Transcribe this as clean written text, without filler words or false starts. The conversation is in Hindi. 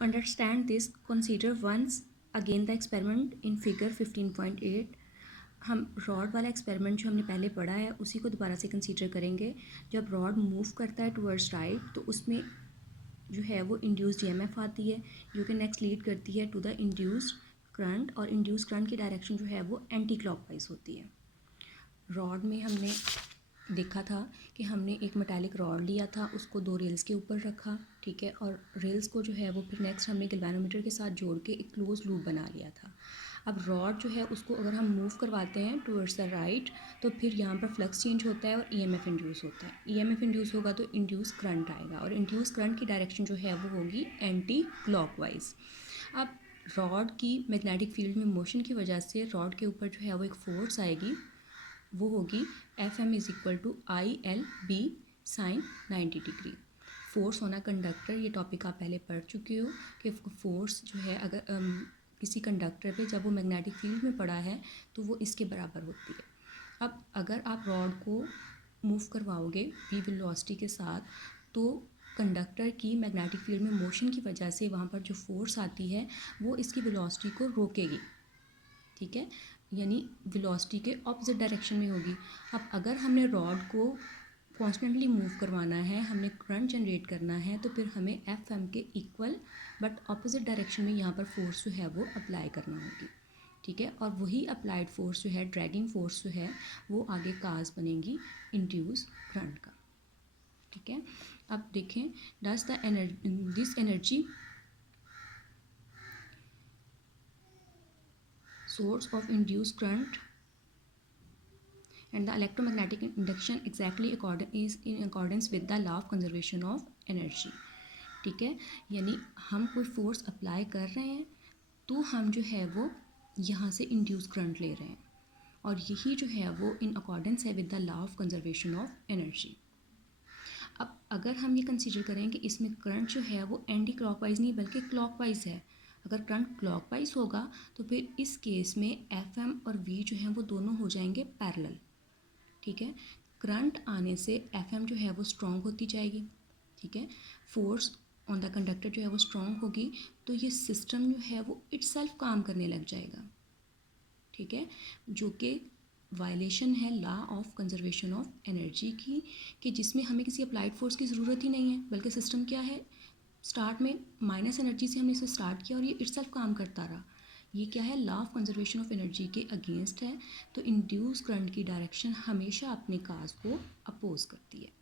understand this, consider once again the experiment in figure 15.8. हम रॉड वाला एक्सपेरिमेंट जो हमने पहले पढ़ा है उसी को दोबारा से कंसीडर करेंगे. जब रॉड मूव करता है टुवर्ड्स राइट तो उसमें जो है वो इंड्यूस्ड ईएमएफ आती है, जो कि नेक्स्ट लीड करती है टू द इंड्यूस्ड करंट, और इंड्यूस्ड करंट की डायरेक्शन जो है वो एंटी क्लॉकवाइज होती है. रॉड में हमने देखा था कि हमने एक मेटालिक रॉड लिया था, उसको 2 रेल्स के ऊपर रखा, ठीक है, और रेल्स को जो है वो फिर नेक्स्ट हमने गैल्वेनोमीटर के साथ जोड़ के एक क्लोज लूप बना लिया था. अब रॉड जो है उसको अगर हम मूव करवाते हैं टुवर्ड्स द राइट तो फिर यहाँ पर फ्लक्स चेंज होता है और ईएमएफ इंड्यूस होता है. ईएमएफ इंड्यूस होगा तो इंड्यूस करंट आएगा, और इंड्यूस करंट की डायरेक्शन जो है वो होगी एंटी क्लॉकवाइज. अब रॉड की मैग्नेटिक फील्ड में मोशन की वजह से रॉड के ऊपर जो है वो एक फोर्स आएगी, वो होगी Fm is equal to ILB sine 90 degree. Force on a conductor, ये टॉपिक आप पहले पढ़ चुके हो कि फोर्स जो है अगर किसी कंडक्टर पे जब वो मैग्नेटिक फील्ड में पड़ा है तो वो इसके बराबर होती है. अब अगर आप रॉड को मूव करवाओगे v वेलोसिटी के साथ तो कंडक्टर की मैग्नेटिक फील्ड में मोशन की वजह से वहाँ पर जो फोर्स आती है वो इसकी वेलोसिटी को रोकेगी, ठीक है, यानी वेलोसिटी के ऑपोजिट डायरेक्शन में होगी. अब अगर हमने रॉड को कॉन्स्टेंटली मूव करवाना है, हमने करंट जनरेट करना है, तो फिर हमें Fm के इक्वल बट ऑपोजिट डायरेक्शन में यहाँ पर फोर्स जो है वो अप्लाई करना होगी, ठीक है, और वही अप्लाइड फोर्स जो है, ड्रैगिंग फोर्स जो है वो आगे काज बनेगी इंड्यूस करंट का, ठीक है. अब देखें, does the this energy source of induced current and the electromagnetic induction exactly is in accordance with the law of conservation of energy, ठीक है. यानी हम कोई फोर्स अप्लाई कर रहे हैं तो हम जो है वो यहाँ से इंड्यूस करंट ले रहे हैं, और यही जो है वो इन अकॉर्डेंस है with the law of conservation of energy. अब अगर हम ये कंसीडर करें कि इसमें करंट जो है वो एंटी क्लॉकवाइज नहीं बल्कि क्लॉकवाइज है, अगर करंट क्लॉकवाइज होगा तो फिर इस केस में Fm और V जो हैं वो दोनों हो जाएंगे पैरेलल, ठीक है. करंट आने से Fm जो है वो स्ट्रॉन्ग होती जाएगी, ठीक है, फोर्स ऑन द कंडक्टर जो है वो स्ट्रॉन्ग होगी, तो ये सिस्टम जो है वो इटसेल्फ काम करने लग जाएगा, ठीक है, जो कि वायलेशन है law of conservation of energy की, कि जिसमें हमें किसी अप्लाइड फोर्स की ज़रूरत ही नहीं है, बल्कि सिस्टम क्या है, स्टार्ट में माइनस एनर्जी से हमने इसे स्टार्ट किया और ये इटसेल्फ काम करता रहा. ये क्या है, law of conservation of energy के अगेंस्ट है, तो इंड्यूस करंट की डायरेक्शन हमेशा अपने काज को अपोज करती है.